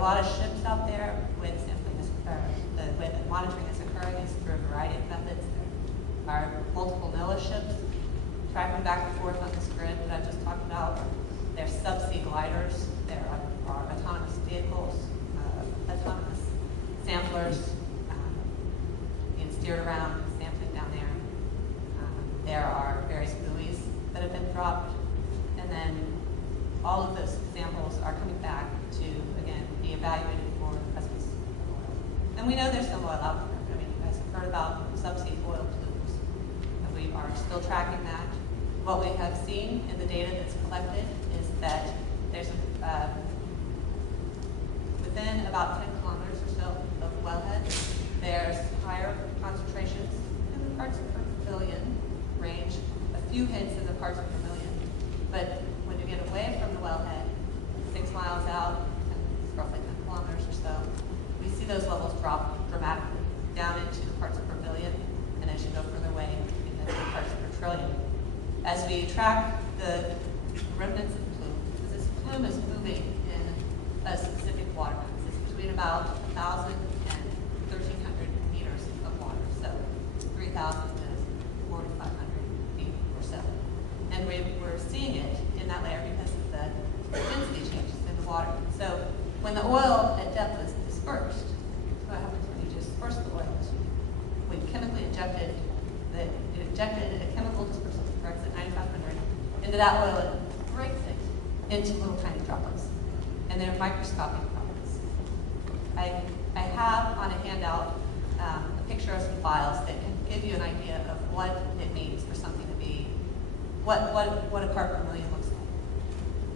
are a lot of ships out there with sampling, the way that monitoring is occurring is through a variety of methods. There are multiple NOAA ships tracking back and forth on this grid that I just talked about. There's subsea gliders. There are autonomous vehicles, autonomous samplers being steered around, sampling down there. There are various buoys that have been dropped, and then all of those samples are coming back to, again, be evaluated for the presence of oil. And we know there's some oil out there. I mean, you guys have heard about subsea oil plumes, and we are still tracking that. What we have seen in the data that's collected is that there's within about 10 kilometers or so of wellhead, there's higher concentrations in the parts per billion range, a few hits in the parts per million. But when you get away from the wellhead, 6 miles out, and roughly 10 kilometers or so, we see those levels drop dramatically down into the parts per billion, and as you go further away, into the parts per trillion. As we track the remnants of the plume, because this plume is moving in a specific water mass. It's between about 1,000 and 1,300 meters of water, so 3,000 to 4,500 feet or so. And we're seeing it in that layer because of the density changes in the water. So when the oil at depth is dispersed, what happens when you disperse the oil is we chemically injected a chemical dispersal corrects at 9,500 into that oil, it breaks it into little tiny droplets, and they're microscopic droplets. I have on a handout a picture of some files that can give you an idea of what it means for something to be, what a part per million looks like,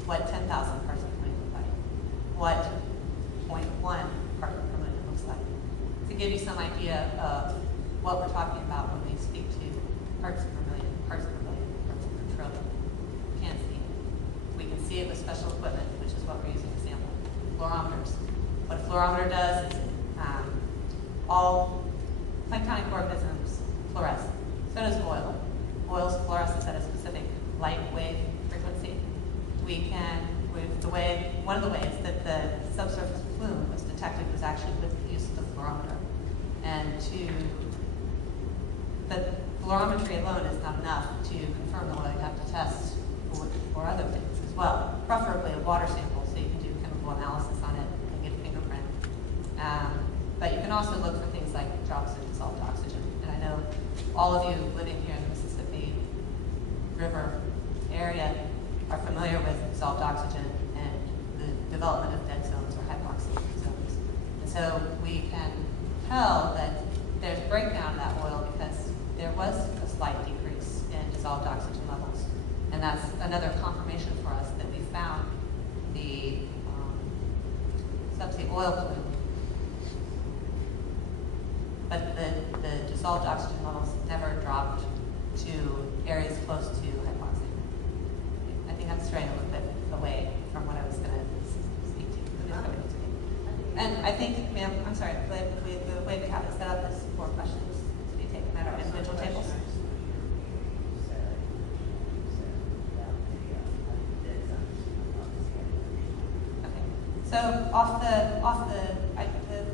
what 10,000 parts per million look like, what 0.1 part per million looks like, to give you some idea of what we're talking about when we speak to parts per million, parts per billion, parts per trillion. You can't see it. We can see it with special equipment, which is what we're using to sample. Fluorometers. What a fluorometer does is all planktonic organisms fluoresce. So does oil. Oil fluoresces at a specific light wave frequency. One of the ways that the subsurface plume was detected was actually with the use of the fluorometer. And but fluorometry alone is not enough to confirm the oil. You have to test for other things as well, preferably a water sample so you can do chemical analysis on it and get a fingerprint. But you can also look for things like drops of dissolved oxygen. And I know all of you living here in the Mississippi River area are familiar with dissolved oxygen and the development of dead zones or hypoxic zones. And so we can tell that there's breakdown of that oil because there was a slight decrease in dissolved oxygen levels. And that's another confirmation for us that we found the subsea oil plume. But the dissolved oxygen levels never dropped to areas close to hypoxic. I think I'm straying a little bit away from what I was going to speak to. And I think, ma'am, I'm sorry, the way we have it set up is for questions to be taken at our individual tables. Okay. So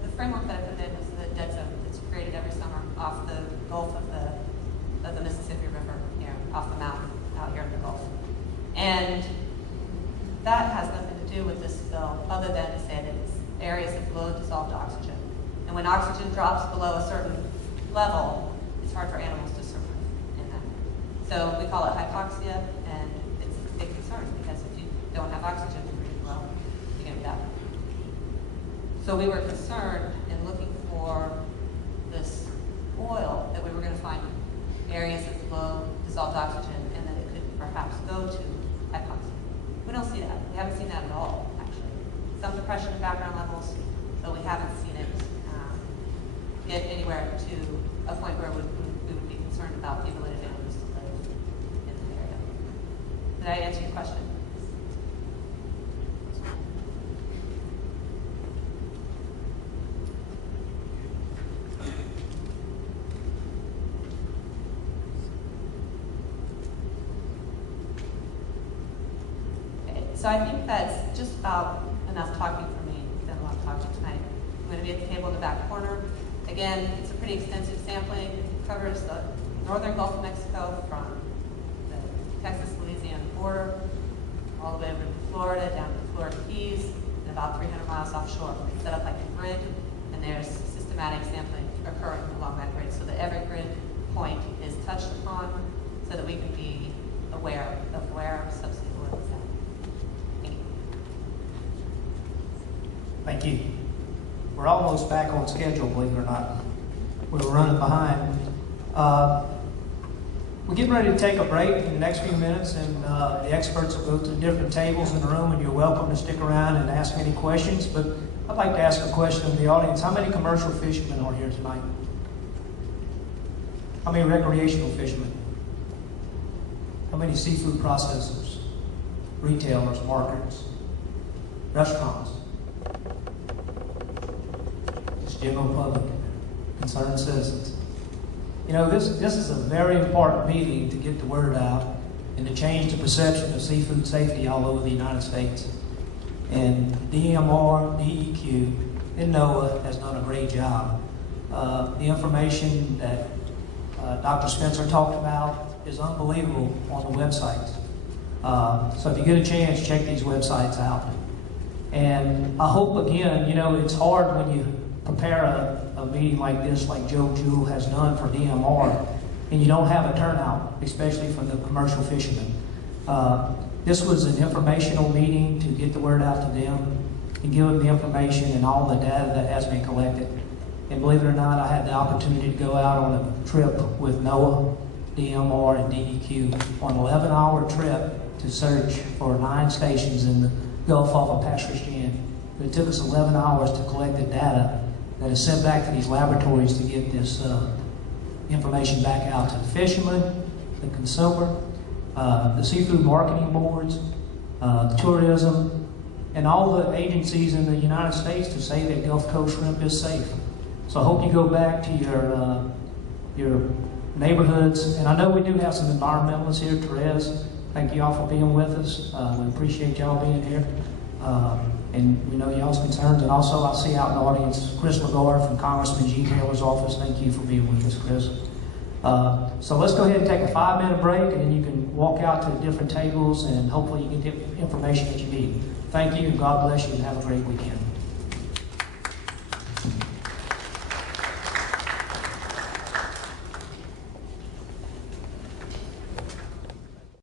the framework that I put in was the dead zone that's created every summer off the Gulf of the Mississippi River here, off the mouth out here in the Gulf. And that has nothing to do with this spill other than to say that it's areas of low dissolved oxygen. And when oxygen drops below a certain level, it's hard for animals to survive in that. So we call it hypoxia, and it's a big concern because if you don't have oxygen to breathe well, you're going to die. So we were concerned in looking for this oil that we were going to find areas of low dissolved oxygen and that it could perhaps go to hypoxia. We don't see that. We haven't seen that at all, actually. Some depression in background levels, but we haven't seen it get anywhere to a point where we would be concerned about the ability of animals to live in the area. Did I answer your question? Okay, so I think that's just about enough talking for me. It's been a I'll talk to you tonight. I'm going to be at the table in the back corner. Again, it's a pretty extensive sampling. It covers the northern Gulf of Mexico from the Texas-Louisiana border all the way over to Florida, down to the Florida Keys, and about 300 miles offshore. It's set up like a grid, and there's systematic sampling occurring along that grid, so that every grid point is touched upon so that we can be aware of where subsea oil is at. Thank you. Thank you. We're almost back on schedule, believe it or not. We were running behind. We're getting ready to take a break in the next few minutes, and the experts will go to different tables in the room, and you're welcome to stick around and ask any questions. But I'd like to ask a question of the audience. How many commercial fishermen are here tonight? How many recreational fishermen? How many seafood processors, retailers, marketers, restaurants? Just general public, concerned citizens. You know, this is a very important meeting to get the word out and to change the perception of seafood safety all over the United States. And DMR, DEQ, and NOAA has done a great job. The information that Dr. Spencer talked about is unbelievable on the websites. So if you get a chance, check these websites out. And I hope, again, you know, it's hard when you prepare a meeting like this, like Joe Jewell has done for DMR, and you don't have a turnout, especially from the commercial fishermen. This was an informational meeting to get the word out to them and give them the information and all the data that has been collected. And believe it or not, I had the opportunity to go out on a trip with NOAA, DMR, and DEQ on an 11-hour trip to search for 9 stations in the Gulf off of Pascagoula. It took us 11 hours to collect the data that is sent back to these laboratories to get this information back out to the fishermen, the consumer, the seafood marketing boards, tourism, and all the agencies in the United States to say that Gulf Coast shrimp is safe. So I hope you go back to your neighborhoods. And I know we do have some environmentalists here. Therese, thank you all for being with us. We appreciate y'all being here. And we know y'all's concerns. And also, I see out in the audience Chris Lagarde from Congressman G. Taylor's office. Thank you for being with us, Chris. So let's go ahead and take a 5-minute break, and then you can walk out to different tables, and hopefully you can get information that you need. Thank you, and God bless you, and have a great weekend.